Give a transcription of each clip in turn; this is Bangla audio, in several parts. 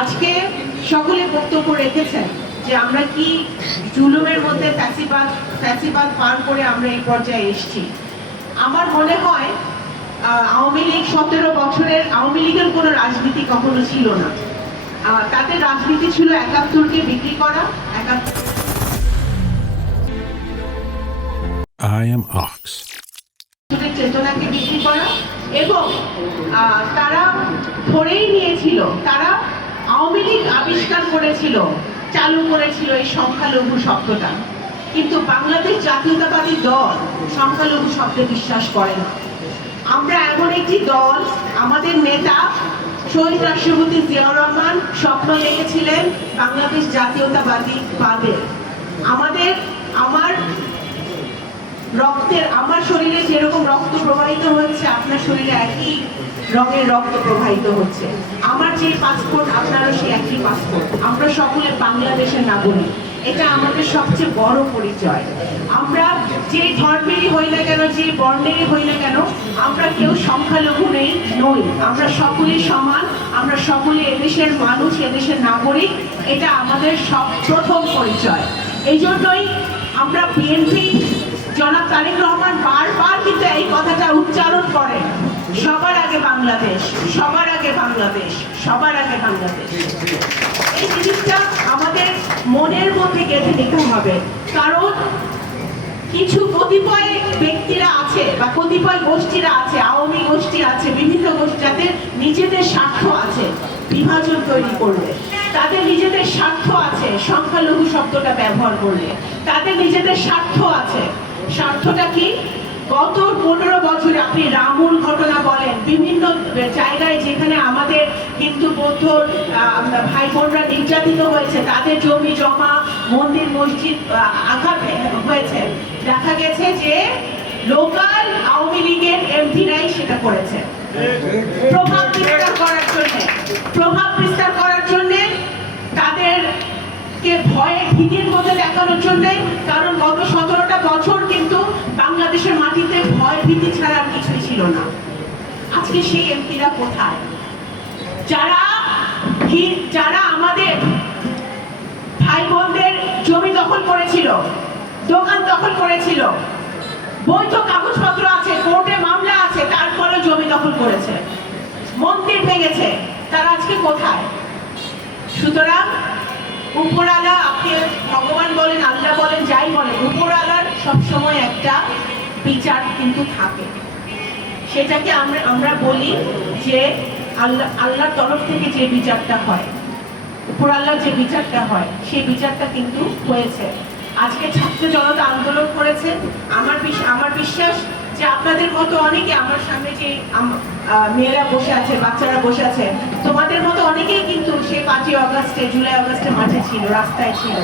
আজকে সকলে বক্তব্য রেখেছেন যে আমরা কি জুলুমের মধ্যে ফ্যাসিবাদ পার করে আমরা এই পর্যায়ে এসেছি। আমার মনে হয় আওয়ামী লীগ 17 বছরের আওয়ামী লীগের কোনো রাজনীতি কখনো ছিল না। তাদের রাজনীতি ছিল 71কে বিক্রি করা, চেতনাকে বিক্রি করা, এবং তারা ধরেই নিয়েছিল, তারা আওয়ামী লীগ আবিষ্কার করেছিল, চালু করেছিল এই সংখ্যালঘু শব্দটা। কিন্তু বাংলাদেশ জাতীয়তাবাদী দল সংখ্যালঘু শব্দে বিশ্বাস করে না। আমরা এমন একটি দল, আমাদের নেতা শহীদ রাষ্ট্রপতি জিয়াউর রহমান স্বপ্ন দেখেছিলেন বাংলাদেশ জাতীয়তাবাদী বাদের। আমার শরীরে যেরকম রক্ত প্রবাহিত হচ্ছে, আপনার শরীরে একই রঙের রক্ত প্রবাহিত হচ্ছে। আমার যে পাসপোর্ট, আপনারও সেই একই পাসপোর্ট। আমরা সকলে বাংলাদেশের নাগরিক। এটা আমাদের সবচেয়ে বড় পরিচয়। আমরা যে ধর্মেরই হই না কেন, যে বর্ণেরই হই না কেন, আমরা কেউ সংখ্যালঘু নই। আমরা সকলেই সমান, আমরা সকলে এদেশের মানুষ, এদেশের নাগরিক। এটা আমাদের প্রথম পরিচয়। এই জন্যই আমরা বিএনপি জনাব তারেক রহমান বারবার কিন্তু এই কথাটা উচ্চারণ করেন, সবার আগে বাংলাদেশ, সবার আগে বাংলাদেশ, সবার আগে বাংলাদেশ। এই জিনিসটা আমাদের মনের মধ্যে গেঁথে নিতে হবে। কারণ কিছু কতিপয় ব্যক্তিরা আছে বা কতিপয় গোষ্ঠীরা আছে, আওয়ামী গোষ্ঠী আছে, বিভিন্ন গোষ্ঠী, যাদের নিজেদের স্বার্থ আছে বিভাজন তৈরি করলে, তাদের নিজেদের স্বার্থ আছে সংখ্যালঘু শব্দটা ব্যবহার করলে, তাদের নিজেদের স্বার্থ আছে। স্বার্থটা কি? গত 15 বছরে আপনি রামুর ঘটনা বলেন, বিভিন্ন জায়গায় যেখানে আমাদের হিন্দু বৌদ্ধ ভাই বোনরা নির্যাতিত হয়েছে, তাদের জমি জমা, মন্দির মসজিদ আঘাত হয়েছে, দেখা গেছে যে লোকাল আওয়ামী লীগের এমপিরাই সেটা করেছে প্রভাব বিস্তার করার জন্য, তাদেরকে ভয়ে ভীতির মধ্যে দেখানোর জন্য। কারণ গত 17টা বছর কিন্তু বাংলাদেশের মাটিতে ভয় ভীতি ছাড়া কিছুই ছিল না। আজকে সেই এমপিরা কোথায়? যারা আমাদের ভাই বোনদের জমি দখল করেছিল, দোকান দখল করেছিল, বৈধ কাগজপত্র আছে, কোর্টে মামলা আছে, তারপরে জমি দখল করেছে, মন্দির ভেঙেছে, তারা আজকে কোথায়? সুতরাং উপরওয়ালা, আপনি ভগবান বলেন, আল্লাহ বলেন, যাই বলেন, উপরওয়ালার সবসময় একটা বিচার কিন্তু থাকে। সেটাকে আমরা বলি যে আল্লাহর তরফ থেকে যে বিচারটা হয়, উপরওয়ালার যে বিচারটা হয়, সেই বিচারটা কিন্তু হয়েছে। আজকে ছাত্র জনতা আন্দোলন করেছে। আমার বিশ্বাস যে আপনাদের মতো অনেকে, আমার সামনে যে মেয়েরা বসে আছে, বাচ্চারা বসে আছে, তোমাদের মতো অনেকেই কিন্তু সেই 5ই আগস্টে, জুলাই আগস্টে মাঠে ছিল, রাস্তায় ছিল।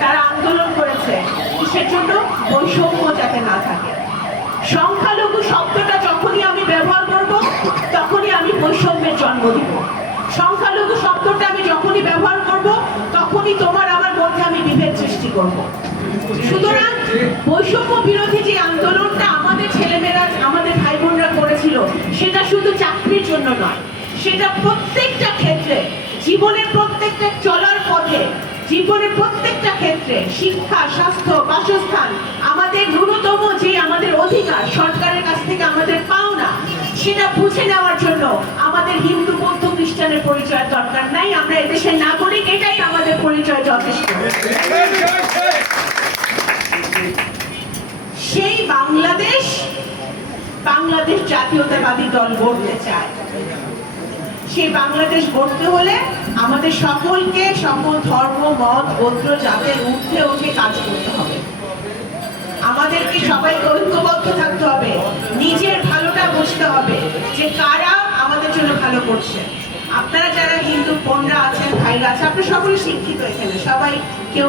তারা আন্দোলন করেছে কিসের জন্য? বৈষম্য যাতে না থাকে। সংখ্যালঘু শব্দটা যখনই আমি ব্যবহার করব, তখনই আমি বৈষম্যের জন্ম দিব। সংখ্যালঘু শব্দটা আমি যখনই ব্যবহার করব, তখনই তোমার আমার মধ্যে আমি বিভেদ সৃষ্টি করব। সুতরাং বৈষম্য বিরোধী যে আন্দোলনটা আমাদের ছেলেমেয়েরা, আমাদের ভাই বোনরা করেছিল, সেটা শুধু চাকরির জন্য নয়, সেটা প্রত্যেকটা ক্ষেত্রে, জীবনের প্রত্যেকটা চলার পথে, জীবনের প্রত্যেকটা ক্ষেত্রে, শিক্ষা, স্বাস্থ্য, বাসস্থান, আমাদের ন্যূনতম যে আমাদের অধিকার সরকারের কাছ থেকে আমাদের পাওনা, সেটা বুঝে নেওয়ার জন্য আমাদের হিন্দু বৌদ্ধ খ্রিস্টানের পরিচয়ের দরকার নাই। আমরা এদেশের নাগরিক, এটাই আমাদের পরিচয় যথেষ্ট। সেই বাংলাদেশ জাতীয়তাবাদী দল গড়তে চায়। সেই বাংলাদেশ গড়তে হলে আমাদের সকলকে, সকল ধর্ম, মত, গোত্র, জাতের ঊর্ধ্বে উঠে কাজ করতে হবে। আমাদেরকে সবাইকে ঐক্যবদ্ধ থাকতে হবে, নিজের ভালোটা বুঝতে হবে যে কারা আমাদের জন্য ভালো করছে। আপনারা যারা হিন্দু বোনরা আছেন, ভাইরা আছে, আপনারা সকলে শিক্ষিত, এখানে সবাই, কেউ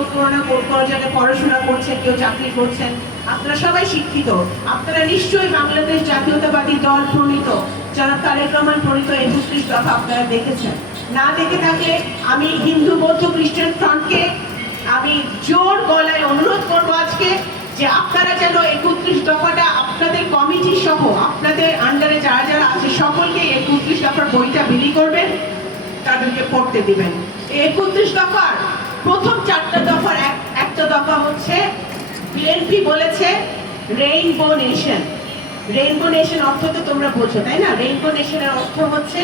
কোনো জায়গায় পড়াশোনা করছেন, কেউ চাকরি করছেন, আপনারা সবাই শিক্ষিত। আপনারা নিশ্চয়ই বাংলাদেশ জাতীয়তাবাদী দল প্রণীত জনাব তারেক রহমান প্রণীত 31 দফা আপনারা দেখেছেন। না দেখে থাকলে আমি হিন্দু বৌদ্ধ খ্রিস্টান ফ্রন্টকে আমি জোর গলায় অনুরোধ করবো আজকে যে আপনারা যেন 31 দফাটা আপনাদের কমিটি সহ আপনাদের আন্ডারে যারা যারা আছে সকলকে 31 দফার বইটা বিলি করবেন, তাদেরকে পড়তে দিবেন। 31 দফার প্রথম 4টা দফার একটা দফা হচ্ছে বিএনপি বলেছে রেইনবো নেশন। রেইনবো নেশন অর্থ তো তোমরা বোঝো, তাই না? রেইনবো নেশনের অর্থ হচ্ছে